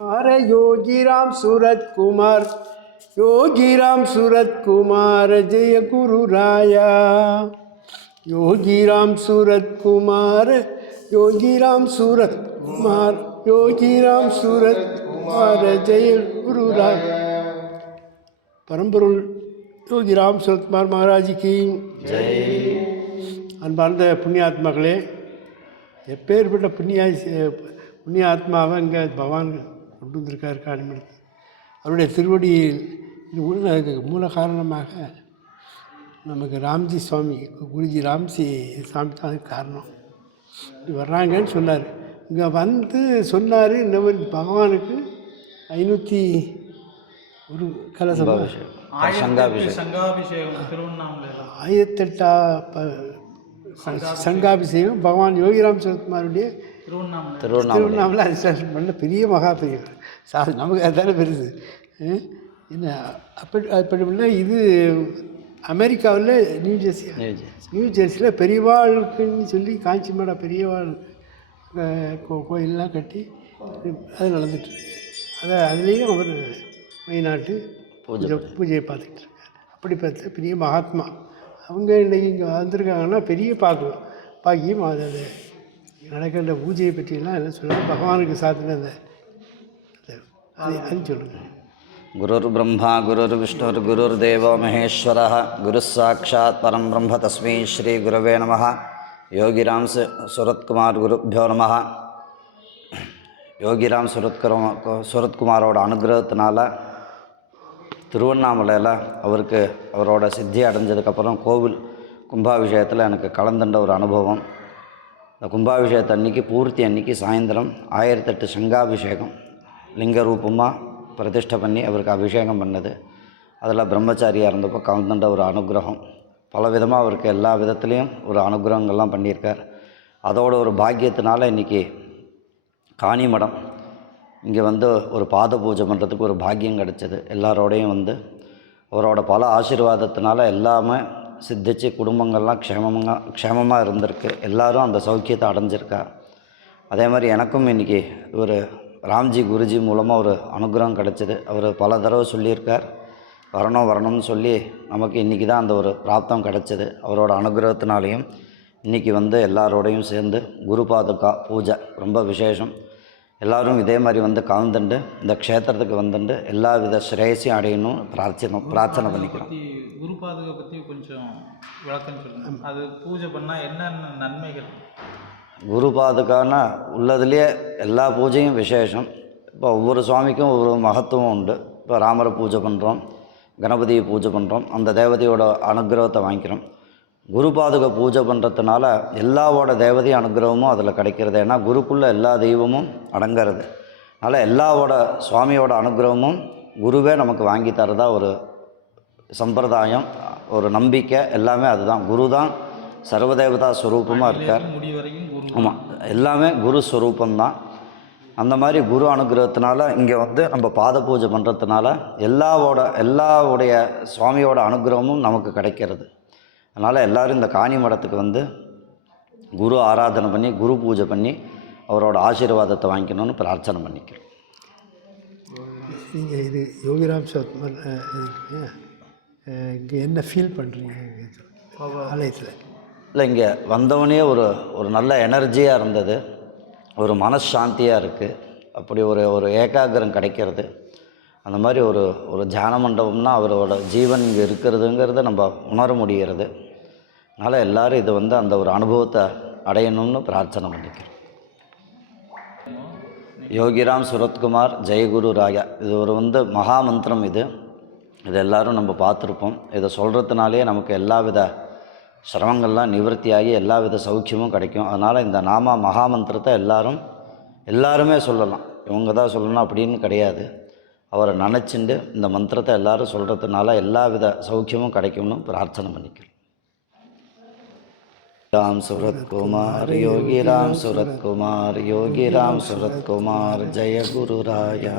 अरे योगी राम सूरत कुमार योगी राम सूरत कुमार जय गुरु राया योगी राम सूरत कुमार योगी राम सूरत कुमार योगी राम सूरत कुमार जय गुरु राय பரம்பொருள் யோகி ராம் சரத்குமார் மகாராஜிக்கு அன்பார்ந்த புண்ணியாத்மாக்களே எப்பேற்பட்ட புண்ணிய புண்ணிய ஆத்மாவை இங்கே பகவான் கொண்டு வந்திருக்கார் காணிமடத்து அவருடைய திருவடியில் அதுக்கு மூல காரணமாக நமக்கு ராம்ஜி சுவாமி குருஜி ராம்ஜி சுவாமி தான் அதுக்கு காரணம். இப்படி வர்றாங்கன்னு சொன்னார். இங்கே வந்து சொன்னார் இந்த மாதிரி பகவானுக்கு ஐநூற்றி ஒரு கலசம்? ஆயிரத்தெட்டு சங்காபிஷேகம். பகவான் யோகிராம் சரத்குமாருடைய திருவண்ணாமலை. திருவண்ணாமலை. பண்ண பெரிய மகா பெரிய சா நமக்கு அதுதானே பெருசு. என்ன அப்படி அப்படி இது அமெரிக்காவில் New Jersey New Jersey. New ஜெர்சியில் பெரியவாளுக்குன்னு சொல்லி காஞ்சி மேடா பெரியவாள் கோ- கோயிலெலாம் கட்டி அது நடந்துட்டுருக்கு அதை அதுலேயும் அவர் மெயினாட்டு பூஜை பூஜையை பார்த்துட்டு இருக்காரு. அப்படிப்பட்ட பெரிய மகாத்மா. அவங்க இன்னைக்கு இங்கே வந்திருக்காங்கன்னா பெரிய பாக்கியம். பாக்கியம் அது அது. நடக்கின்ற பூஜையை பற்றியெல்லாம் எல்லாம் சொல்லலாம் பகவானுக்கு சாத்தின குருர் பிரம்மா குருர் விஷ்ணுர் குருர் தேவோ மகேஸ்வர குரு சாட்சாத் பரம் பிரம்ம தஸ்மை ஸ்ரீ குருவே நம யோகிராம் சுரத்குமார் குருப்யோ நம யோகிராம் சுரத்குரம் சுரத்குமாரோட அனுகிரகத்தினால திருவண்ணாமலையில் அவருக்கு அவரோட சித்தி அடைஞ்சதுக்கப்புறம் கோவில் கும்பாபிஷேகத்தில் எனக்கு கலந்துண்ட ஒரு அனுபவம். இந்த கும்பாபிஷேகத்து அன்னைக்கு பூர்த்தி அன்னைக்கு சாயந்தரம் ஆயிரத்தெட்டு சங்காபிஷேகம் லிங்க ரூபமாக பிரதிஷ்டை பண்ணி அவருக்கு அபிஷேகம் பண்ணது. அதில் பிரம்மச்சாரியாக இருந்தப்போ கலந்துட்ட ஒரு அனுகிரகம். பல விதமாக அவருக்கு எல்லா விதத்துலேயும் ஒரு அனுகிரகங்கள்லாம் பண்ணியிருக்கார். அதோட ஒரு பாக்கியத்தினால இன்றைக்கி காணிமடம் இங்கே வந்து ஒரு பாத பூஜை பண்ணுறதுக்கு ஒரு பாக்கியம் கிடச்சிது. எல்லாரோடையும் வந்து அவரோட பல ஆசீர்வாதத்தினால எல்லாமே சித்திச்சு குடும்பங்கள்லாம் க்ஷேமமாக க்ஷேமமாக இருந்திருக்கு. எல்லாரும் அந்த சௌக்கியத்தை அடைஞ்சிருக்கா. அதே மாதிரி எனக்கும் இன்றைக்கி ஒரு ராம்ஜி குருஜி மூலமாக ஒரு அனுகிரகம் கிடச்சிது. அவர் பல தடவை சொல்லியிருக்கார். வரணும் வரணும்னு சொல்லி நமக்கு இன்றைக்கி தான் அந்த ஒரு பிராப்தம் கிடச்சிது. அவரோட அனுகிரகத்தினாலையும் இன்றைக்கி வந்து எல்லாரோடையும் சேர்ந்து குரு பாதுகா பூஜை ரொம்ப விசேஷம். எல்லோரும் இதே மாதிரி வந்து கலந்துண்டு இந்த க்ஷேத்திரத்துக்கு வந்துட்டு எல்லா வித ஸ்ரேயஸையும் அடையணும் பிரார்த்தனை பிரார்த்தனை பண்ணிக்கிறோம். குரு பாதுகா பற்றி கொஞ்சம் விளக்கம் சொல்லுங்கள் அது பூஜை பண்ணால் என்னென்ன நன்மைகள்? குரு பாதுகான்னா உள்ளதுலேயே எல்லா பூஜையும் விசேஷம். இப்போ ஒவ்வொரு சுவாமிக்கும் ஒவ்வொரு மகத்துவம் உண்டு. இப்போ ராமரை பூஜை பண்ணுறோம் கணபதியை பூஜை பண்ணுறோம் அந்த தேவதையோட அனுகிரகத்தை வாங்கிக்கிறோம். குரு பாதுகா பூஜை பண்ணுறதுனால எல்லாவோட தேவதையும் அனுகிரகமும் அதில் கிடைக்கிறது. ஏன்னா குருக்குள்ளே எல்லா தெய்வமும் அடங்கிறது. அதனால் எல்லாவோட சுவாமியோட அனுகிரகமும் குருவே நமக்கு வாங்கி தரதா ஒரு சம்பிரதாயம் ஒரு நம்பிக்கை எல்லாமே அதுதான். குரு தான் சர்வதேவதா ஸ்வரூபமாக இருக்கார். ஆமாம் எல்லாமே குரு ஸ்வரூபந்தான் அந்த மாதிரி குரு அனுகிரகத்தினால இங்கே வந்து நம்ம பாத பூஜை பண்ணுறதுனால எல்லாவோட எல்லாவுடைய சுவாமியோட அனுகிரகமும் நமக்கு கிடைக்கிறது. அதனால் எல்லோரும் இந்த காணி மடத்துக்கு வந்து குரு ஆராதனை பண்ணி குரு பூஜை பண்ணி அவரோட ஆசீர்வாதத்தை வாங்கிக்கணும்னு பிரார்த்தனை பண்ணிக்கிறோம். நீங்கள் இது யோகிராம் சரத்குமார் இங்கே என்ன ஃபீல் பண்ணுறீங்க ஆலயத்தில் இல்லை இங்கே வந்தவனே ஒரு ஒரு நல்ல எனர்ஜியாக இருந்தது. ஒரு மனசாந்தியாக இருக்குது அப்படி ஒரு ஒரு ஏகாகிரம் கிடைக்கிறது. அந்த மாதிரி ஒரு ஒரு தியான மண்டபம்னா அவரோட ஜீவன் இங்கே இருக்கிறதுங்கிறத நம்ம உணர முடிகிறது. அதனால் எல்லாரும் இது வந்து அந்த ஒரு அனுபவத்தை அடையணும்னு பிரார்த்தனை பண்ணிக்கிறோம். யோகிராம் சுரத்குமார் ஜெயகுரு ராயா. இது ஒரு வந்து மகா மந்திரம் இது. இது எல்லோரும் நம்ம பார்த்துருப்போம். இதை சொல்கிறதுனாலே நமக்கு எல்லா வித சிரமங்கள்லாம் நிவர்த்தியாகி எல்லா வித சௌக்கியமும் கிடைக்கும். அதனால் இந்த நாமா மகாமந்திரத்தை எல்லாரும் எல்லாருமே சொல்லலாம். இவங்க தான் சொல்லணும் அப்படின்னு கிடையாது. அவரை நினச்சிண்டு இந்த மந்திரத்தை எல்லாரும் சொல்கிறதுனால எல்லா வித சௌக்கியமும் கிடைக்கும்னு பிரார்த்தனை பண்ணிக்கிறோம். ராம் சுரத்குமார் யோகி ராம் சுரத்குமார் யோகி ராம் சுரத்குமார் ஜெய குரு ராயா.